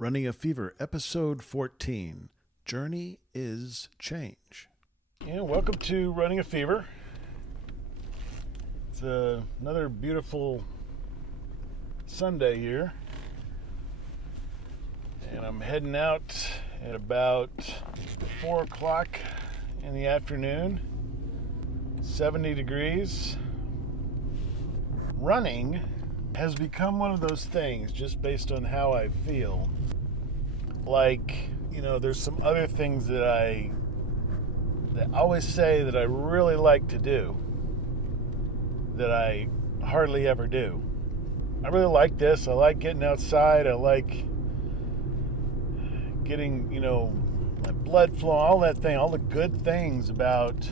Running a Fever, Episode 14, Journey is Change. Yeah, welcome to Running a Fever. It's another beautiful Sunday here. And I'm heading out at about 4 o'clock in the afternoon. 70 degrees. Running has become one of those things just based on how I feel. Like, there's some other things that I always say that I really like to do that I hardly ever do. I really like this. I like getting outside. I like getting, my blood flowing, all that thing, all the good things about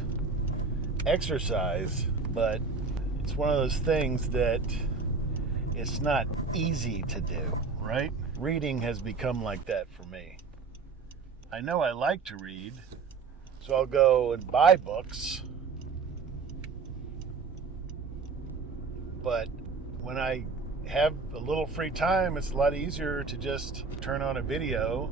exercise. But it's one of those things that it's not easy to do, right? Reading has become like that for me. I know I like to read, so I'll go and buy books. But when I have a little free time, it's a lot easier to just turn on a video.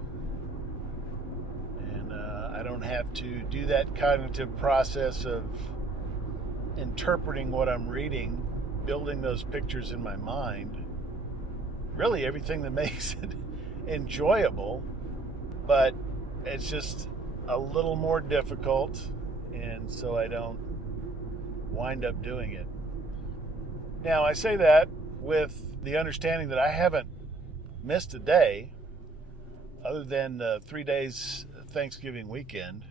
And I don't have to do that cognitive process of interpreting what I'm reading, building those pictures in my mind. Really everything that makes it enjoyable, but it's just a little more difficult, and so I don't wind up doing it. Now, I say that with the understanding that I haven't missed a day other than 3 days Thanksgiving weekend.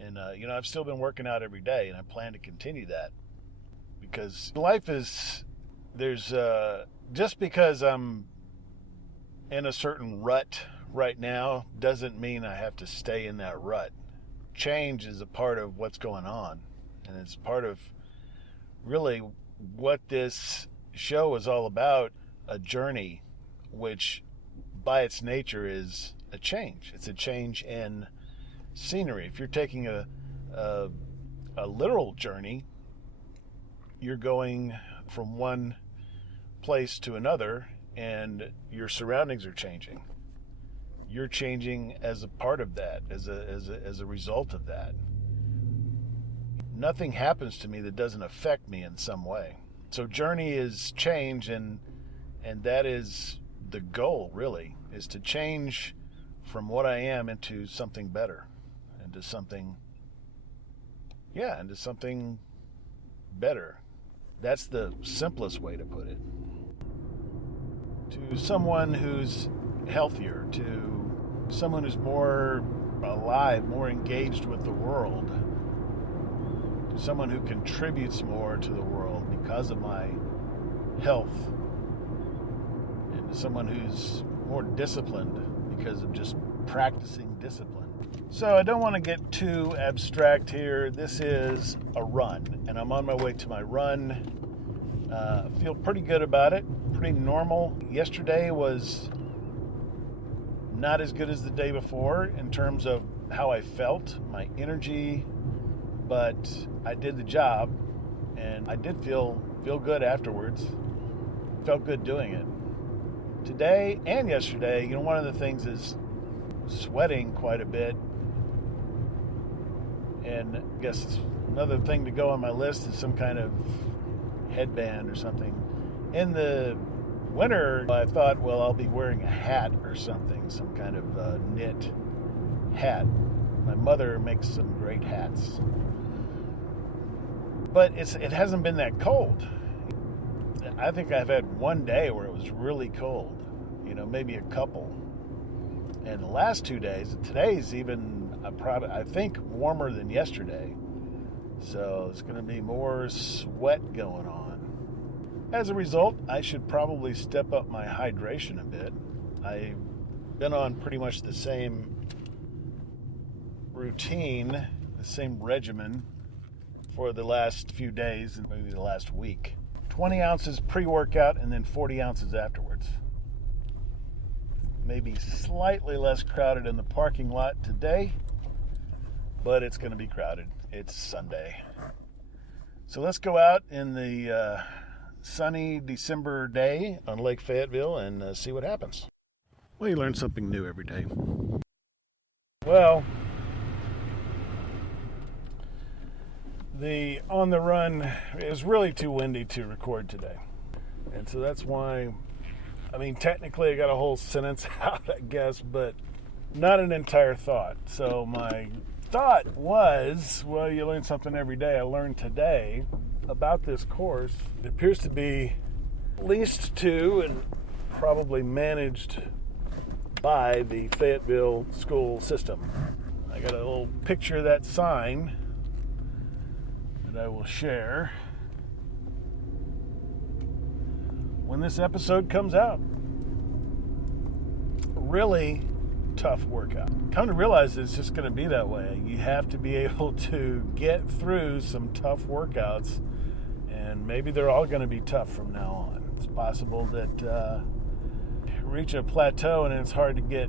And, I've still been working out every day, and I plan to continue that. Because life is, just because I'm in a certain rut right now doesn't mean I have to stay in that rut. Change is a part of what's going on, and it's part of really what this show is all about, a journey, which by its nature is a change. It's a change in scenery. If you're taking a literal journey, you're going from one place to another, and your surroundings are changing. You're changing as a part of that, as a result of that. Nothing happens to me that doesn't affect me in some way. So journey is change, and that is the goal, really, is to change from what I am into something better, into something better. That's the simplest way to put it. To someone who's healthier, to someone who's more alive, more engaged with the world, to someone who contributes more to the world because of my health, and to someone who's more disciplined because of just practicing discipline. So I don't want to get too abstract here. This is a run, and I'm on my way to my run. I feel pretty good about it, pretty normal. Yesterday was not as good as the day before in terms of how I felt, my energy, but I did the job, and I did feel good afterwards. Felt good doing it. Today and yesterday, one of the things is sweating quite a bit. And I guess another thing to go on my list is some kind of headband or something. In the winter, I thought, well, I'll be wearing a hat or something, some kind of knit hat. My mother makes some great hats. But it hasn't been that cold. I think I've had one day where it was really cold, maybe a couple. And the last 2 days, today's even, I think, warmer than yesterday. So it's going to be more sweat going on. As a result, I should probably step up my hydration a bit. I've been on pretty much the same routine, the same regimen for the last few days and maybe the last week. 20 ounces pre-workout and then 40 ounces afterwards. Maybe slightly less crowded in the parking lot today, but it's going to be crowded. It's Sunday. So let's go out in the sunny December day on Lake Fayetteville and see what happens. Well, you learn something new every day. Well, the on the run is really too windy to record today. And so that's why, technically I got a whole sentence out, I guess, but not an entire thought. So my thought was, well, you learn something every day. I learned today about this course. It appears to be leased to and probably managed by the Fayetteville school system. I got a little picture of that sign that I will share when this episode comes out. Really tough workout. Come to realize it's just going to be that way. You have to be able to get through some tough workouts, and maybe they're all going to be tough from now on. It's possible that reach a plateau and it's hard to get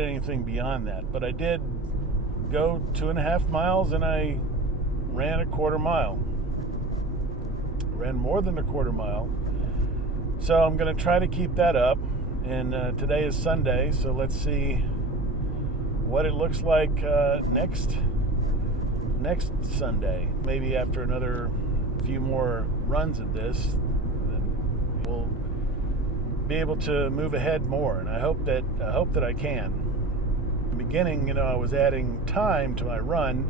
anything beyond that. But I did go 2.5 miles and I ran a quarter mile. Ran more than a quarter mile. So I'm going to try to keep that up. And today is Sunday, so let's see what it looks like next Sunday. Maybe after another few more runs of this, then we'll be able to move ahead more. And I hope that I can. In the beginning, I was adding time to my run.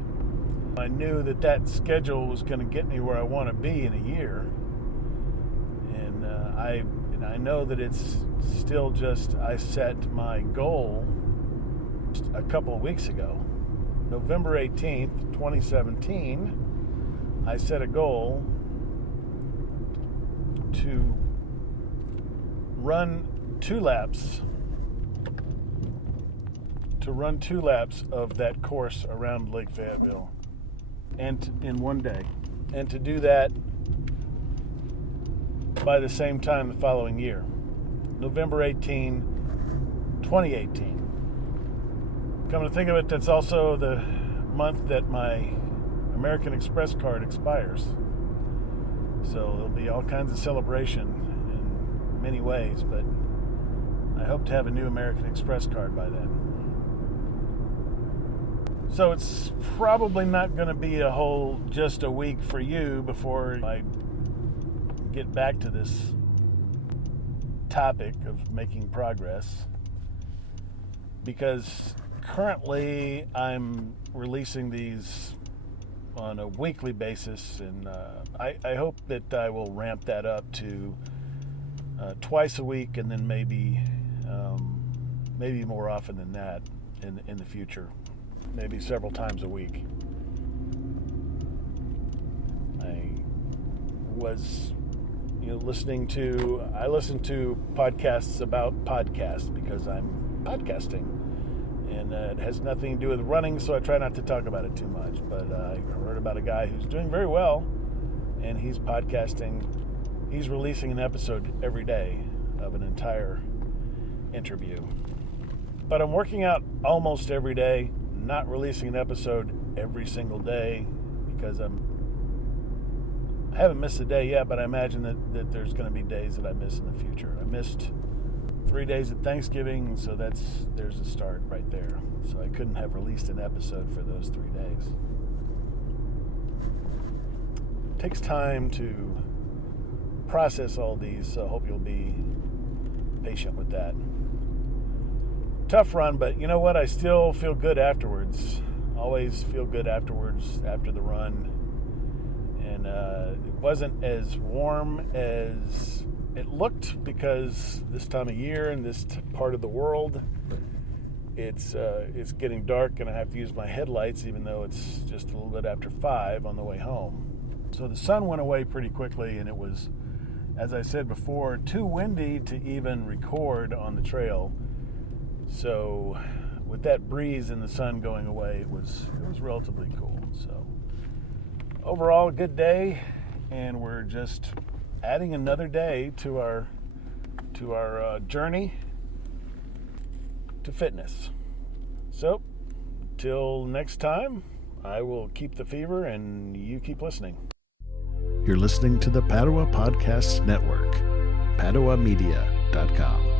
I knew that schedule was going to get me where I want to be in a year. And I know that it's still just, I set my goal just a couple of weeks ago. November 18th, 2017, I set a goal to run 2 laps of that course around Lake Fayetteville, and in one day, and to do that by the same time the following year, November 18, 2018. Come to think of it, that's also the month that my American Express card expires. So there'll be all kinds of celebration in many ways, but I hope to have a new American Express card by then. So it's probably not going to be just a week for you before I get back to this topic of making progress, because currently I'm releasing these on a weekly basis, and I hope that I will ramp that up to twice a week, and then maybe more often than that in the future, maybe several times a week. I was listening to podcasts about podcasts because I'm podcasting, and it has nothing to do with running, so I try not to talk about it too much. But I heard about a guy who's doing very well, and he's podcasting. He's releasing an episode every day of an entire interview. But I'm working out almost every day, not releasing an episode every single day, because I haven't missed a day yet, but I imagine that there's going to be days that I miss in the future. I missed 3 days at Thanksgiving, so there's a start right there. So I couldn't have released an episode for those 3 days. It takes time to process all these, so I hope you'll be patient with that. Tough run, but you know what? I still feel good afterwards. Always feel good afterwards, after the run. And it wasn't as warm as it looked, because this time of year in this part of the world, it's getting dark, and I have to use my headlights, even though it's just a little bit after 5 on the way home. So the sun went away pretty quickly, and it was, as I said before, too windy to even record on the trail. So with that breeze and the sun going away, it was relatively cool. So overall, a good day, and we're just adding another day to our journey to fitness. So till next time, I will keep the fever, and you keep listening. You're listening to the Padua Podcast Network, PaduaMedia.com.